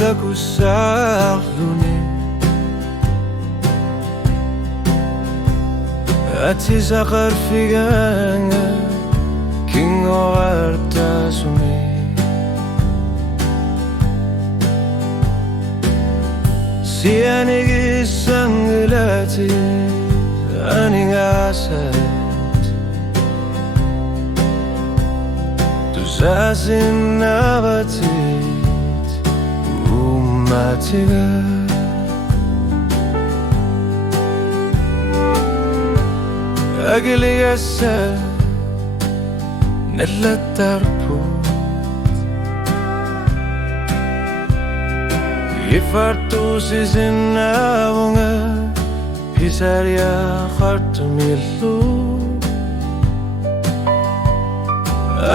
aku saklune ati sakar figanga kingo arta sume sianigi sanglati aningasat tu sasinavatit umatiga agiligasa nalatarput ifartusisinavunga pisaria hartumilu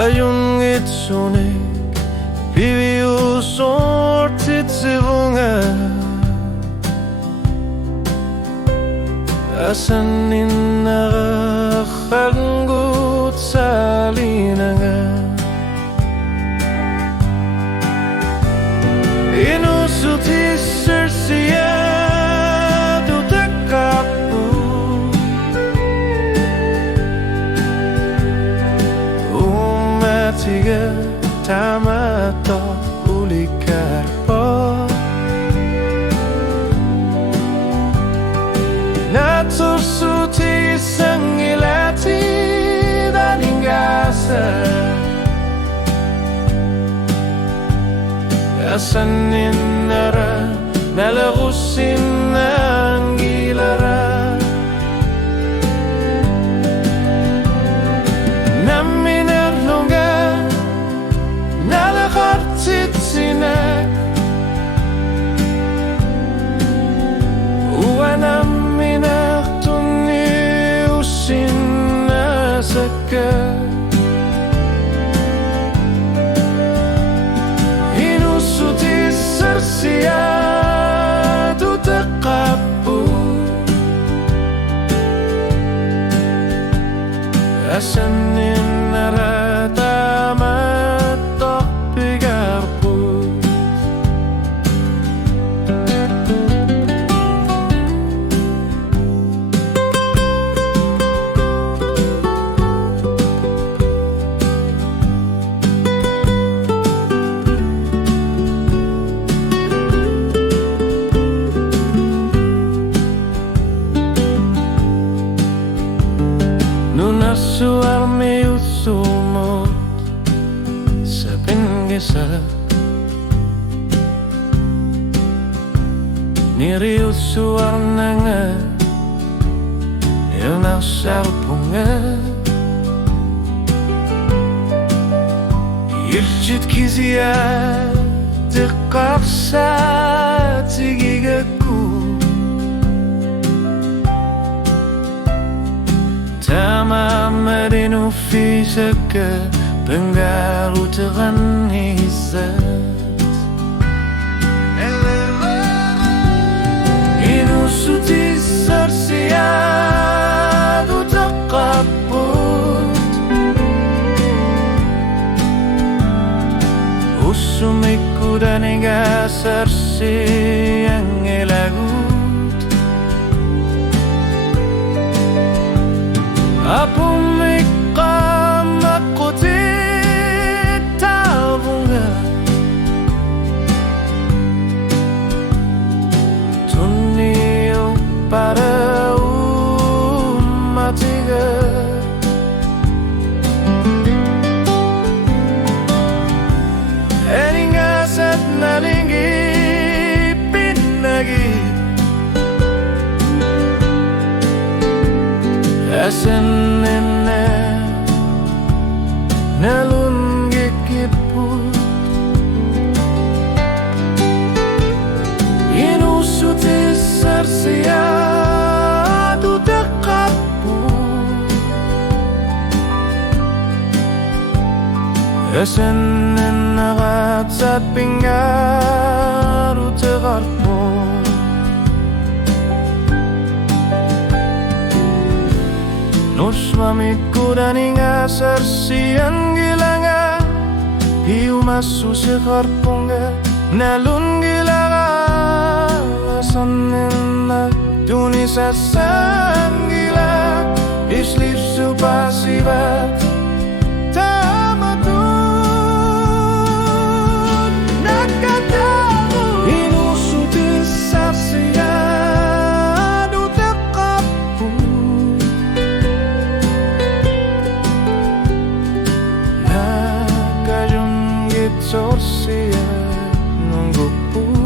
ayungitsunik piviusortitsivunga asaninnarakhalngut salinanga Inuussutissarsiat Uteqqapput ummatiga tamato ulikarpo Inuussutissangilati daningasa asaninara nalagusinangilara naminarlunga nalakartitsinak uanaminartuni usinasaka Inuussutissarsiat Uteqqapput asaninara tamatok pigarput Nunasuarmi usumot sa pinggisa niriusuar na nga nilnasarpunga irjit kizia tiqarsa tigigaku tamamadinu fisaka pengaru terganisat Inuussutissarsiat Uteqqapput usumiku danigasarsi yang elagut apumikamakutit tabunga tunil para umatiga eningasat nalingi pinagi asanina nalungikiput Inuussutissarsiat Uteqqapput asanina gatsat pingaru tegarput Nusmamiku daningasarsian gilanga hiu masu sekarpunga nalun gilanga sonninna tunisessa gila Islipsu pasivat tamatut Nakatamu Inuussutissarsiat Uteqqapput Nakajunggitsorsiat nungguput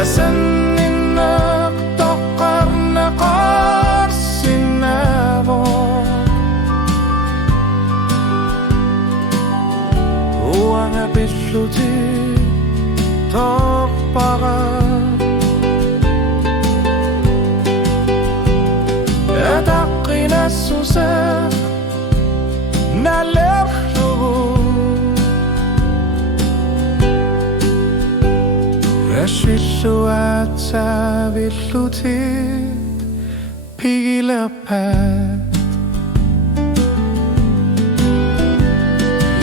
Asan ninnak tokar nakar sinabot Uang apisluti tokpakat Ataqina susah Rashvisuat savillutit pigilapat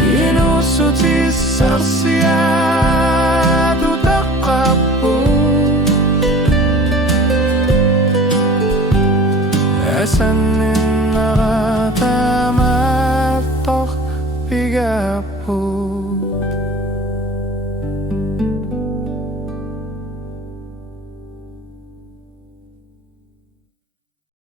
Inuussutissarsiat Uteqqapput Asan innaratamattoq pigapput